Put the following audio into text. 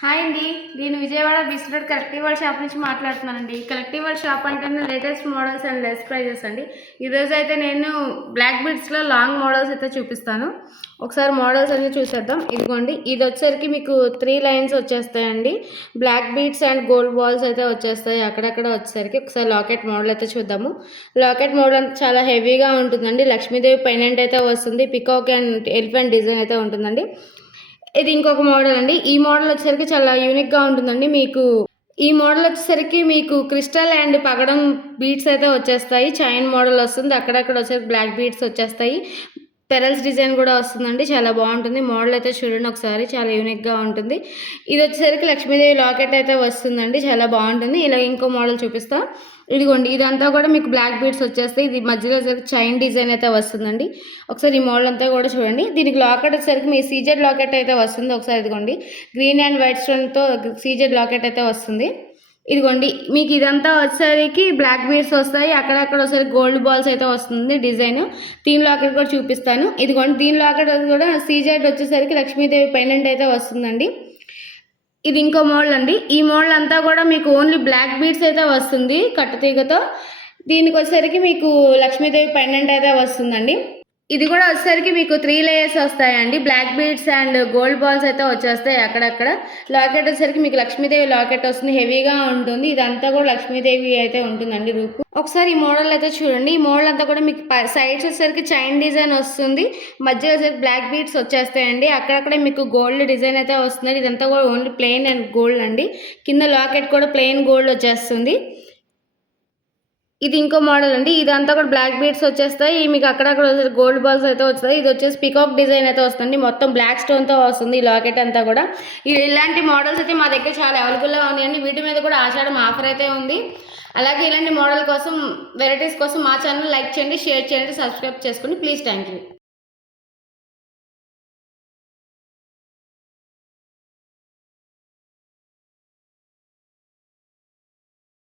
Hi అండి. నేను Vijayawada beach road collective world shop నుంచి మాట్లాడుతున్నానండి. కలెక్టివ్ వరల్డ్ షాప్ అంటేనే latest models and less prices అండి. ఈరోజు అయితే నేను బ్లాక్ బీడ్స్లో లాంగ్ మోడల్స్ అయితే చూపిస్తాను. ఒకసారి మోడల్స్ అన్ని చూసేద్దాం. ఇదిగోండి, ఇది వచ్చేసరికి మీకు 3 లైన్స్ వచ్చేస్తాయండి. Black beads and gold balls అయితే వచ్చేస్తాయి అక్కడక్కడ వచ్చేసరికి. ఒకసారి లాకెట్ మోడల్ అయితే చూద్దాము. లాకెట్ మోడల్ చాలా హెవీగా ఉంటుందండి. లక్ష్మీదేవి పెండెంట్ అయితే వస్తుంది. పికాక్ అండ్ ఎలిఫెంట్ డిజైన్ అయితే ఉంటుందండి. ఇది ఇంకొక మోడల్ అండి. ఈ మోడల్ వచ్చేసరికి చాలా యూనిక్గా ఉంటుందండి. ఈ మోడల్ వచ్చేసరికి మీకు క్రిస్టల్ అండ్ పగడం బీడ్స్ అయితే వచ్చేస్తాయి. చైన్ మోడల్ వస్తుంది. అక్కడక్కడ వచ్చేసరికి బ్లాక్ బీడ్స్ వచ్చేస్తాయి. పెరల్స్ డిజైన్ కూడా వస్తుందండి. చాలా బాగుంటుంది మోడల్ అయితే చూడండి ఒకసారి, చాలా యూనిక్గా ఉంటుంది. ఇది వచ్చేసరికి లక్ష్మీదేవి లాకెట్ అయితే వస్తుందండి. చాలా బాగుంటుంది. ఇలా ఇంకో మోడల్ చూపిస్తా. ఇదిగోండి, ఇదంతా కూడా మీకు బ్లాక్ బీడ్స్ వచ్చేస్తాయి. ఇది మధ్యలో చైన్ డిజైన్ అయితే వస్తుందండి. ఒకసారి ఈ మోడల్ అంతా కూడా చూడండి. దీనికి లాకెట్ వచ్చేసరికి మీ సీజెడ్ లాకెట్ అయితే వస్తుంది. ఒకసారి ఇదిగోండి, గ్రీన్ అండ్ వైట్ స్టోన్తో సీజెడ్ లాకెట్ అయితే వస్తుంది. ఇదిగోండి, మీకు ఇదంతా వచ్చేసరికి బ్లాక్ బీడ్స్ వస్తాయి. అక్కడక్కడ వచ్చేసరికి గోల్డ్ బాల్స్ అయితే వస్తుంది డిజైన్. దీని లాకెట్ కూడా చూపిస్తాను. ఇదిగోండి, దీని లాకెట్ కూడా సీజెడ్ వచ్చేసరికి లక్ష్మీదేవి పెండెంట్ అయితే వస్తుందండి. ఇది ఇంకో మోడల్ అండి. ఈ మోడల్ అంతా కూడా మీకు ఓన్లీ బ్లాక్ బీడ్స్ అయితే వస్తుంది కట్టుతీగతో. దీనికి వచ్చేసరికి మీకు లక్ష్మీదేవి పెండెంట్ అయితే వస్తుందండి. ఇది కూడా వచ్చేసరికి మీకు 3 లేయర్స్ వస్తాయండి. Black beads and gold balls అయితే వచ్చేస్తాయి అక్కడక్కడ. లాకెట్ వచ్చేసరికి మీకు లక్ష్మీదేవి లాకెట్ వస్తుంది, హెవీగా ఉంటుంది. ఇదంతా కూడా లక్ష్మీదేవి అయితే ఉంటుందండి రూపు. ఒకసారి ఈ మోడల్ అయితే చూడండి. ఈ మోడల్ అంతా కూడా మీకు సైడ్స్ వచ్చేసరికి చైన్ డిజైన్ వస్తుంది. మధ్యలో వచ్చేసరికి బ్లాక్ బీడ్స్ వచ్చేస్తాయండి. అక్కడక్కడ మీకు గోల్డ్ డిజైన్ అయితే వస్తుంది. ఇదంతా కూడా ఓన్లీ ప్లెయిన్ అండ్ గోల్డ్ అండి. కింద లాకెట్ కూడా ప్లెయిన్ గోల్డ్ వచ్చేస్తుంది. ఇది ఇంకో మోడల్ అండి. ఇదంతా కూడా బ్లాక్ బీడ్స్ వచ్చేస్తాయి. మీకు అక్కడక్కడ గోల్డ్ బాల్స్ అయితే వస్తాయి. ఇది వచ్చేసి పికాక్ డిజైన్ అయితే వస్తుంది. మొత్తం బ్లాక్ స్టోన్తో వస్తుంది ఈ లాకెట్ అంతా కూడా. ఇలాంటి మోడల్స్ అయితే మా దగ్గర చాలా అవైలబుల్గా ఉన్నాయండి. వీటి మీద కూడా ఆషాఢం ఆఫర్ అయితే ఉంది. అలాగే ఇలాంటి మోడల్ కోసం, వెరైటీస్ కోసం మా ఛానల్ లైక్ చేయండి, షేర్ చేయండి, సబ్స్క్రైబ్ చేసుకోండి ప్లీజ్. Thank you.